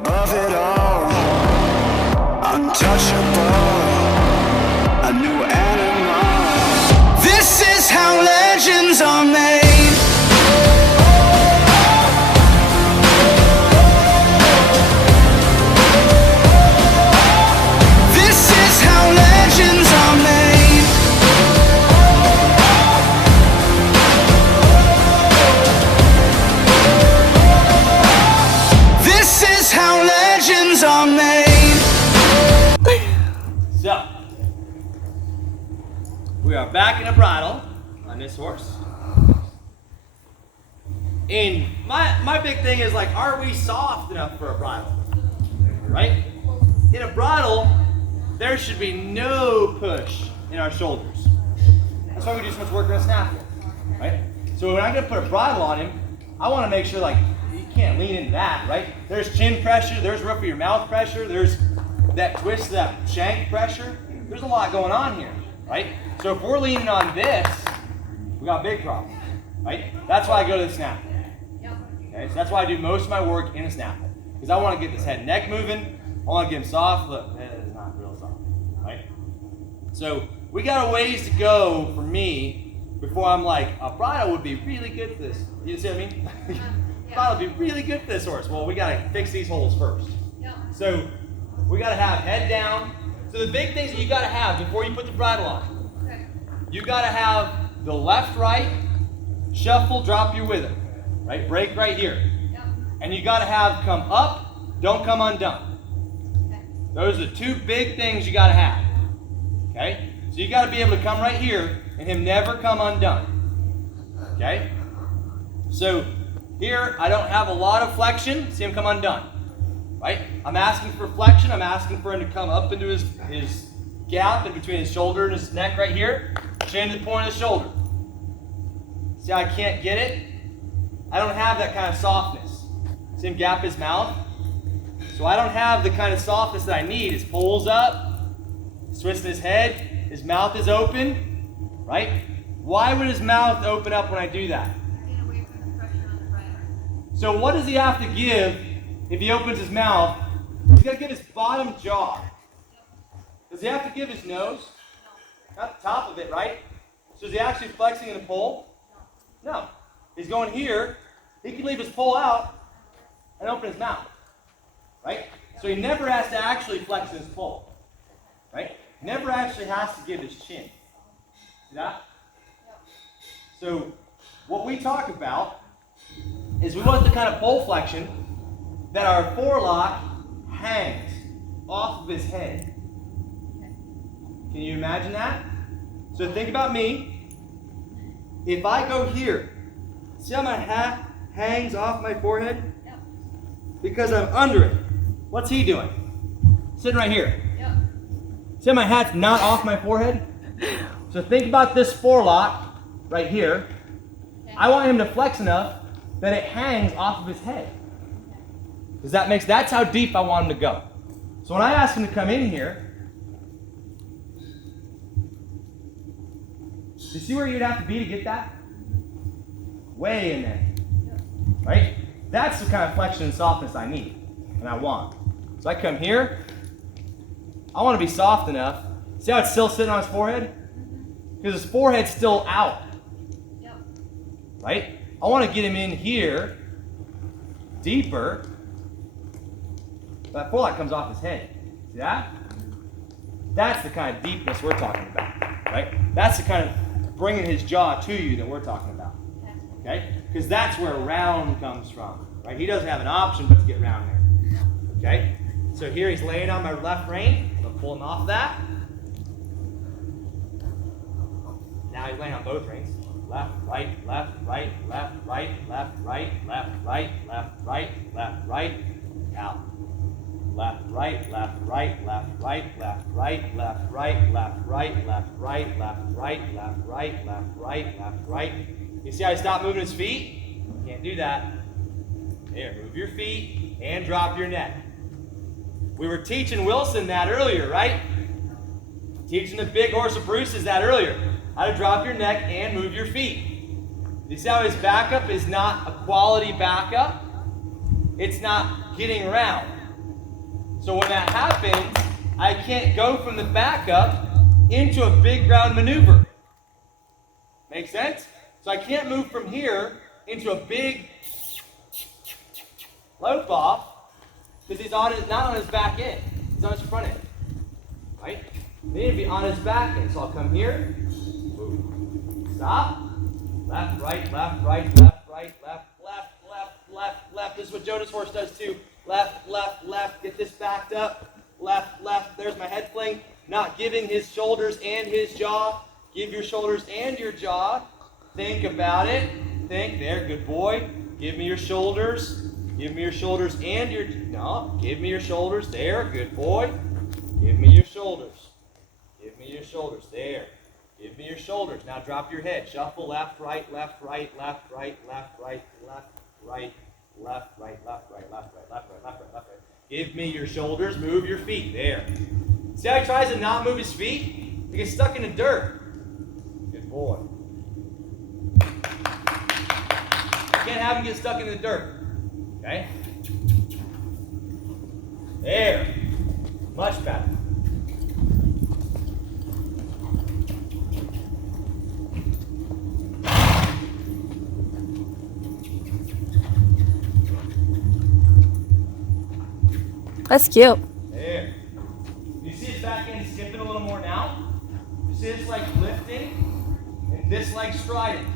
above it all, untouchable, a new animal. This is how legends are made. This is how legends are made. This is how legends are made. So, we are back in a bridle on this horse. And my big thing is, like, are we soft enough for a bridle? Right? In a bridle, there should be no push in our shoulders. That's why we do so much work on a snaffle, right? So when I'm gonna put a bridle on him, I wanna make sure, like, you can't lean into that, right? There's chin pressure, there's roof of your mouth pressure, there's that twist, that shank pressure. There's a lot going on here, right? So if we're leaning on this, we got a big problem, right? That's why I go to the snaffle. Okay, so that's why I do most of my work in a snaffle, because I want to get this head and neck moving. I want to get him soft. Look, that is not real soft, right? So we got a ways to go for me before I'm like, a bridle would be really good for this. You see what I mean? Bridle would be really good for this horse. Well, we got to fix these holes first. So we got to have head down. So the big things that you got to have before you put the bridle on, you got to have the left, right, shuffle, drop your rhythm, right? Break right here. And you got to have come up, don't come undone. Those are the two big things you got to have. Okay? So you got to be able to come right here and him never come undone. Okay? So here I don't have a lot of flexion. See him come undone. Right? I'm asking for flexion. I'm asking for him to come up into his gap in between his shoulder and his neck right here. Chin to the point of the shoulder. See how I can't get it? I don't have that kind of softness. See him gap his mouth? So I don't have the kind of softness that I need. His pole's up, he's twisting his head, his mouth is open, right? Why would his mouth open up when I do that? Get away from the pressure on the rider. So what does he have to give if he opens his mouth? He's got to give his bottom jaw. Does he have to give his nose? Not the top of it, right? So is he actually flexing in the pole? No. He's going here. He can leave his pole out and open his mouth. Right? So he never has to actually flex his pole. Right? Never actually has to give his chin. See that? So what we talk about is we want the kind of pole flexion that our forelock hangs off of his head. Can you imagine that? So think about me. If I go here, see how my hat hangs off my forehead? Because I'm under it. What's he doing? Sitting right here. See how my hat's not off my forehead? So think about this forelock right here. I want him to flex enough that it hangs off of his head. Because that's how deep I want him to go. So when I ask him to come in here, you see where you'd have to be to get that? Way in there. Right? That's the kind of flexion and softness I need and I want. So I come here. I want to be soft enough. See how it's still sitting on his forehead? Because his forehead's still out. Right? I want to get him in here deeper. That forelock comes off his head. See that? That's the kind of deepness we're talking about. Right? That's the kind of bringing his jaw to you that we're talking about. Okay? Because that's where round comes from. Right? He doesn't have an option but to get round there. Okay? So here he's laying on my left rein. I'm going to pull him off of that. Now he's laying on both reins. Left, right, left, right, left, right, left, right, left, right, left, right, left, right, out. Left, right, left, right, left, right, left, right, left, right, left, right, left, right, left, right, left, right, left, right, left, right. You see how he stopped moving his feet? Can't do that. Here, move your feet and drop your neck. We were teaching Wilson that earlier, right? Teaching the big horse of Bruce's that earlier. How to drop your neck and move your feet. You see how his backup is not a quality backup? It's not getting around. So when that happens, I can't go from the back up into a big ground maneuver. Make sense? So I can't move from here into a big lope off because he's not on his back end. He's on his front end. Right? He needs to be on his back end. So I'll come here. Move. Stop. Left, right, left, right, left, right, left, left, left, left, left. This is what Jonah's horse does too. Left, left, left. Get this backed up. Left, left. There's my head fling. Not giving his shoulders and his jaw. Give your shoulders and your jaw. Think about it. Think. There, good boy. Give me your shoulders. Give me your shoulders and your... No, give me your shoulders. There, good boy. Give me your shoulders. Give me your shoulders. There. Give me your shoulders. Now drop your head. Shuffle left, right, left, right, left, right, left, right, left, right, left, right, left, right, left, right, left, right, left, right, left, right. Give me your shoulders. Move your feet. There. See how he tries to not move his feet? He gets stuck in the dirt. Good boy. Can't have him get stuck in the dirt. Okay? There. Much better. That's cute. There. You see his back end skipping a little more now? You see this leg lifting and this leg striding.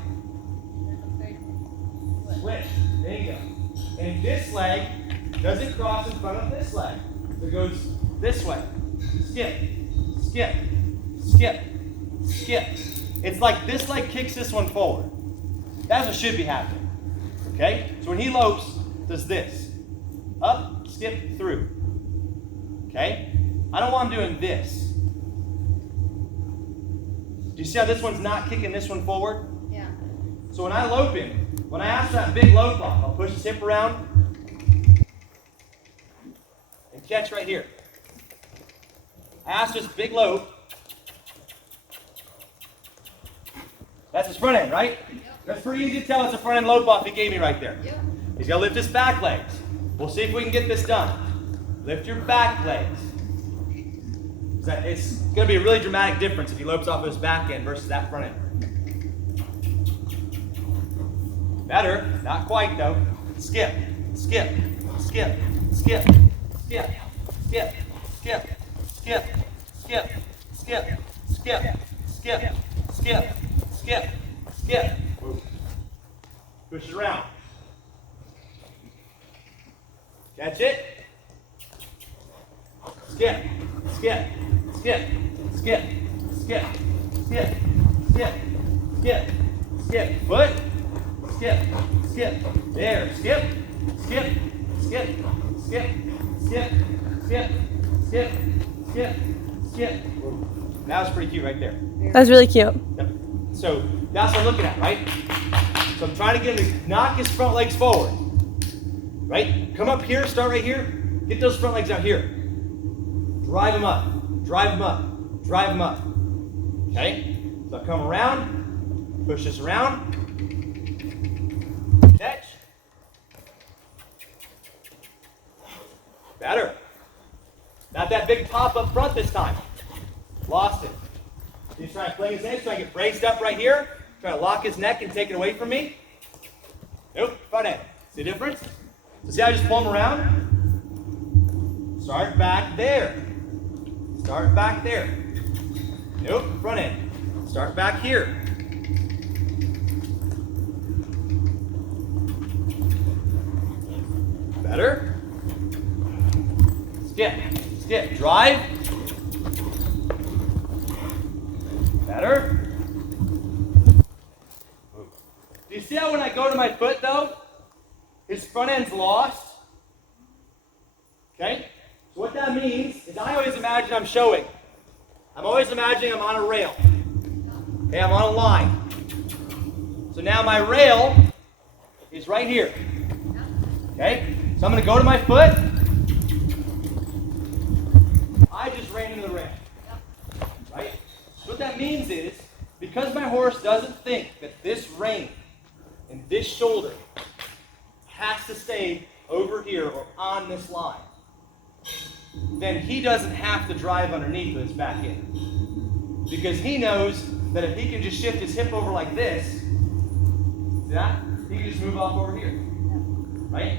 Switch. There you go. And this leg doesn't cross in front of this leg. So it goes this way. Skip. Skip. Skip. Skip. It's like this leg kicks this one forward. That's what should be happening. Okay? So when he lopes, does this. Up, skip, through. Okay? I don't want him doing this. Do you see how this one's not kicking this one forward? Yeah. So when I lope him, when I ask for that big lope off, I'll push his hip around and catch right here. I ask this big lope. That's his front end, right? Yep. That's pretty easy to tell it's a front end lope off he gave me right there. Yep. He's got to lift his back legs. We'll see if we can get this done. Lift your back legs. It's going to be a really dramatic difference if he lopes off his back end versus that front end. Better, not quite though. Skip, skip, skip, skip, skip, skip, skip, skip, skip, skip, skip, skip, skip, skip, skip. Push it around. Catch it. Skip, skip, skip, skip, skip, skip, skip, skip, skip. Foot. Skip, skip, there, skip, skip, skip, skip, skip, skip, skip, skip, skip. That was pretty cute right there. That's really cute. Yep. So that's what I'm looking at, right? So I'm trying to get him to knock his front legs forward. Right? Come up here, start right here. Get those front legs out here. Drive them up, drive them up, drive them up. Okay? So I come around, push this around. Catch. Better. Not that big pop up front this time. Lost it. He's trying to fling his head, trying to get braced up right here. Trying to lock his neck and take it away from me. Nope, front end. See the difference? So see how I just pull him around? Start back there. Start back there. Nope, front end. Start back here. Better. Skip, skip, drive. Better. Do you see how when I go to my foot though, his front end's lost? Okay? So what that means is I always imagine I'm showing. I'm always imagining I'm on a rail. Okay, I'm on a line. So now my rail is right here. Okay? So I'm going to go to my foot. I just ran into the rail. Right? So what that means is, because my horse doesn't think that this rein and this shoulder has to stay over here or on this line, then he doesn't have to drive underneath with his back in. Because he knows that if he can just shift his hip over like this, see that? He can just move off over here, right?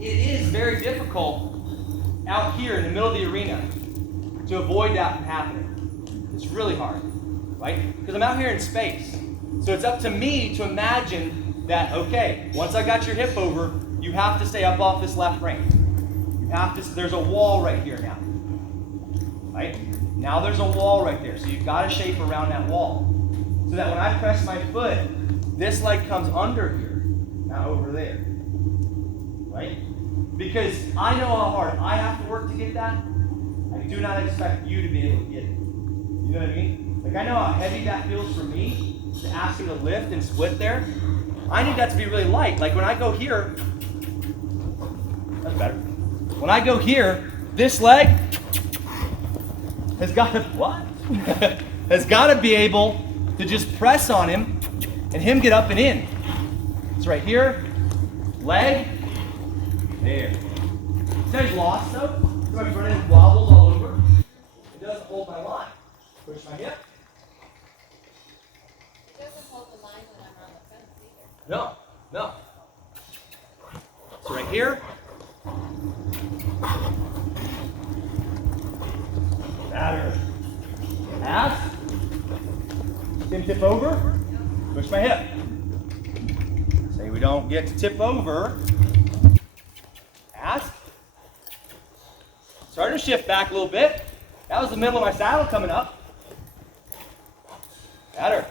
It is very difficult out here in the middle of the arena to avoid that from happening. It's really hard, right? Because I'm out here in space. So it's up to me to imagine that, okay, once I got your hip over, you have to stay up off this left rein. You have to, there's a wall right here now, right? Now there's a wall right there, so you've got to shape around that wall. So that when I press my foot, this leg comes under here, not over there, right? Because I know how hard I have to work to get that. I do not expect you to be able to get it. You know what I mean? Like I know how heavy that feels for me to ask you to lift and split there. I need that to be really light. Like when I go here, that's better. When I go here, this leg has got to, what? has got to be able to just press on him and him get up and in. It's right here, leg, there. See how he's lost though? See my front end wobbles all over? It doesn't hold my line. Push my hip. It doesn't hold the line when I'm on the fence either. No, no. So right here. Batter. Pass. Spin tip over. Push my hip. Say we don't get to tip over. Pass. Starting to shift back a little bit. That was the middle of my saddle coming up. Batter.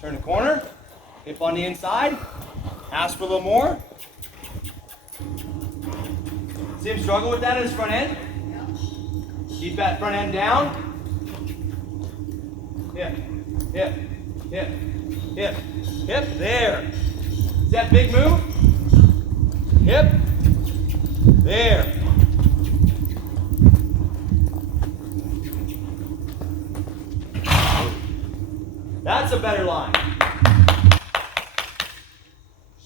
Turn the corner. Hip on the inside. Ask for a little more. See him struggle with that in his front end? Keep that front end down. Hip, hip, hip, hip, hip. There. Is that big move? Hip. There. That's a better line.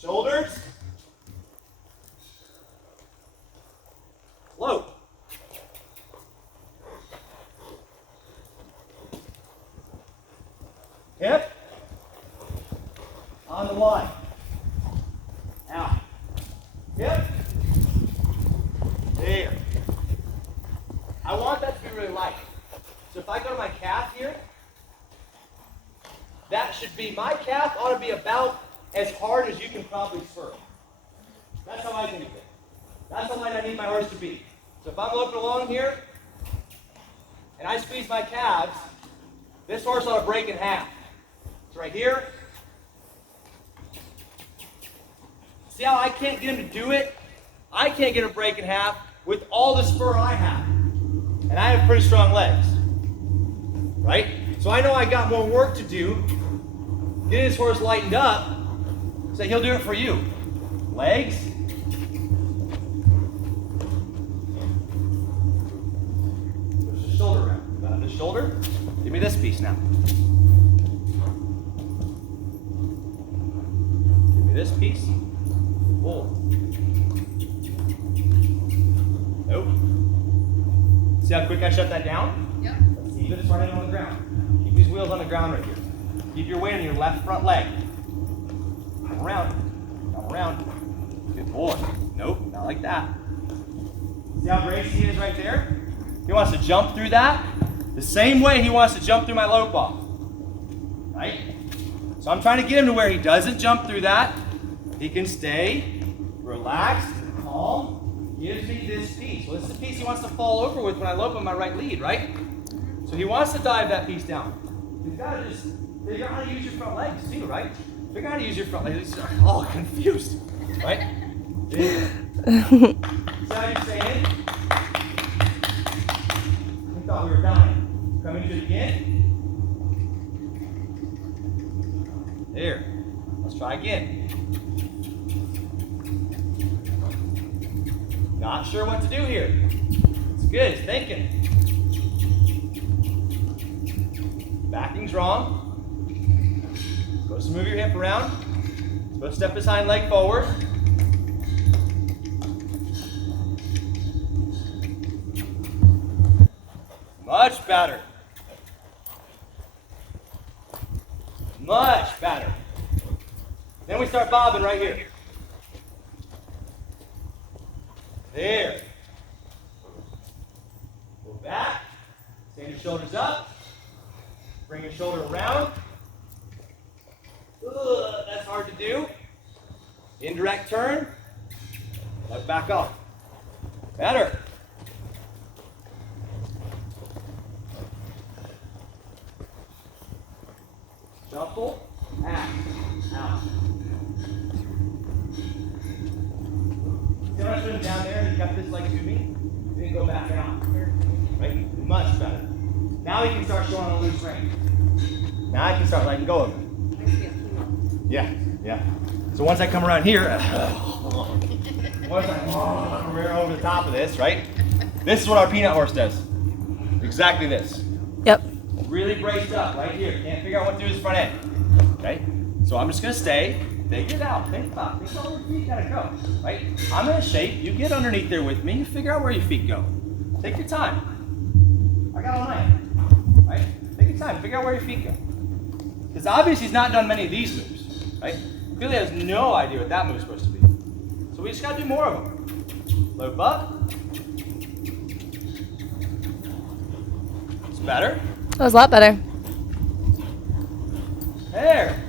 Shoulders. Low. Hip. On the line. Out. Hip. There. I want that to be really light. So if I go to my calf here, that should be, my calf ought to be about as hard as you can probably spur. That's how I think of it. That's how light I need my horse to be. So if I'm looking along here, and I squeeze my calves, this horse ought to break in half. It's right here. See how I can't get him to do it? I can't get him to break in half with all the spur I have. And I have pretty strong legs. Right? So I know I got more work to do. Get his horse lightened up so he'll do it for you. Legs. Push the shoulder around. Got the shoulder. Give me this piece now. Give me this piece. Pull. Nope. See how quick I shut that down? Yep. Let's keep it front end on the ground. Keep these wheels on the ground right here. Keep your weight on your left front leg. Come around. Come around. Good boy. Nope, not like that. See how bracey he is right there? He wants to jump through that the same way he wants to jump through my lope off. Right? So I'm trying to get him to where he doesn't jump through that. He can stay relaxed, calm. Gives me this piece. Well, this is the piece he wants to fall over with when I lope on my right lead, right? So he wants to dive that piece down. You've got to just figure out how to use your front legs too, right? Figure out how to use your front legs. He's all confused, right? Yeah. So how you stay in? We thought we were dying. Come into it again. There. Let's try again. Not sure what to do here. It's good. It's thinking. Backing's wrong. Supposed to move your hip around. Supposed to step his hind leg forward. Much better. Much better. Then we start bobbing right here. There. Go back. Stand your shoulders up. Bring your shoulder around. Ugh, that's hard to do. Indirect turn. Let back off. Better. Shuffle. Out. Out. See how I put him down there and he kept this leg to me? Then go back out. Right? Much better. Now he can start showing a loose rein. Now I can start letting go of him. Yeah, yeah. So once I come around here, once I come over the top of this, right? This is what our peanut horse does. Exactly this. Yep. Really braced up right here. Can't figure out what to do with his front end. Okay? So I'm just gonna stay. Figure it out. Think about it. Think about where your feet gotta go. Right? I'm in a shape. You get underneath there with me. You figure out where your feet go. Take your time. I got all night. Right? Take your time. Figure out where your feet go. Because obviously he's not done many of these moves. Right? Clearly has no idea what that move's supposed to be. So we just gotta do more of them. Loop up. It's better. That was a lot better. There.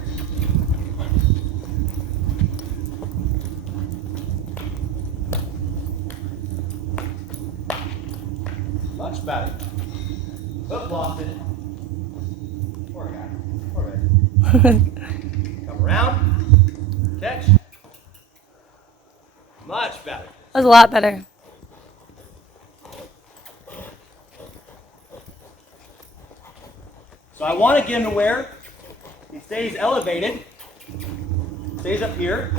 Much better. Oop, lost it. Poor guy. Poor guy. Come around. Catch. Much better. That was a lot better. So I want to get him to where he stays elevated, stays up here.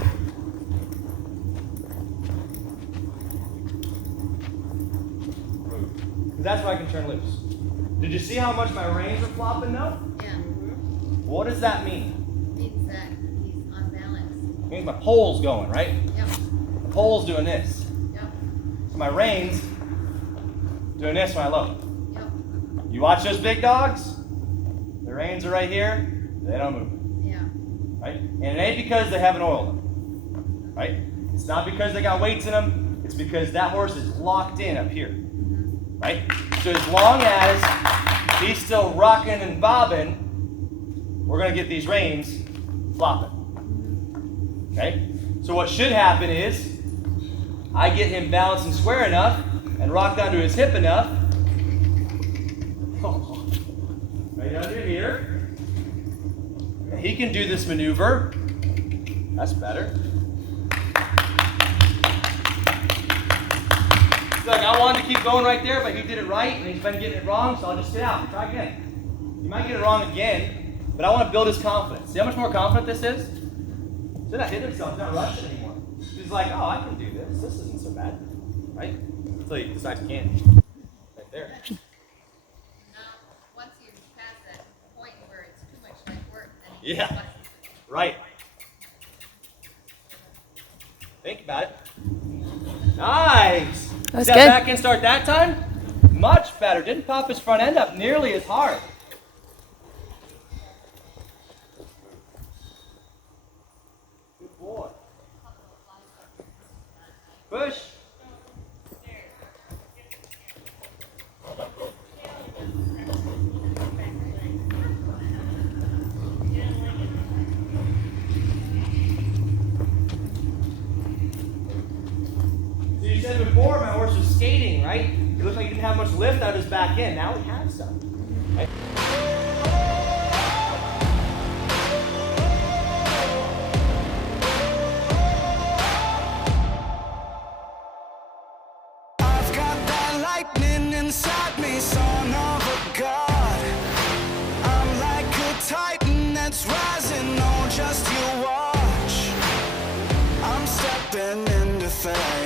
That's why I can turn loose. Did you see how much my reins are flopping now? Yeah. What does that mean? Means that he's unbalanced. It means my pole's going, right? Yep. The pole's doing this. Yep. So my reins doing this when I load. Yep. You watch those big dogs? The reins are right here. They don't move. Yeah. Right? And it ain't because they haven't oiled them. Right? It's not because they got weights in them. It's because that horse is locked in up here. Right? So as long as he's still rocking and bobbing, we're going to get these reins flopping. Okay? So what should happen is I get him balanced and square enough and rocked onto his hip enough. Right under here. He can do this maneuver. That's better. Look, I wanted to keep going right there, but he did it right, and he's been getting it wrong, so I'll just sit out and try again. He might get it wrong again, but I want to build his confidence. See how much more confident this is? He's not hitting himself, he's not rushing anymore. He's like, oh, I can do this. This isn't so bad. Right? Until he decides he can't. Right there. Once you pass that point where it's too much leg work, then Yeah. Right. Think about it. Nice. That's Step good. back and start that time. Much better. Didn't pop his front end up nearly as hard. Good boy. Push. So you said before my horse was skating, right? It looked like he didn't have much lift out of his back end. Now he has some. Right? I've got that lightning inside me, son of a god. I'm like a titan that's rising, oh, just you watch. I'm stepping into fame.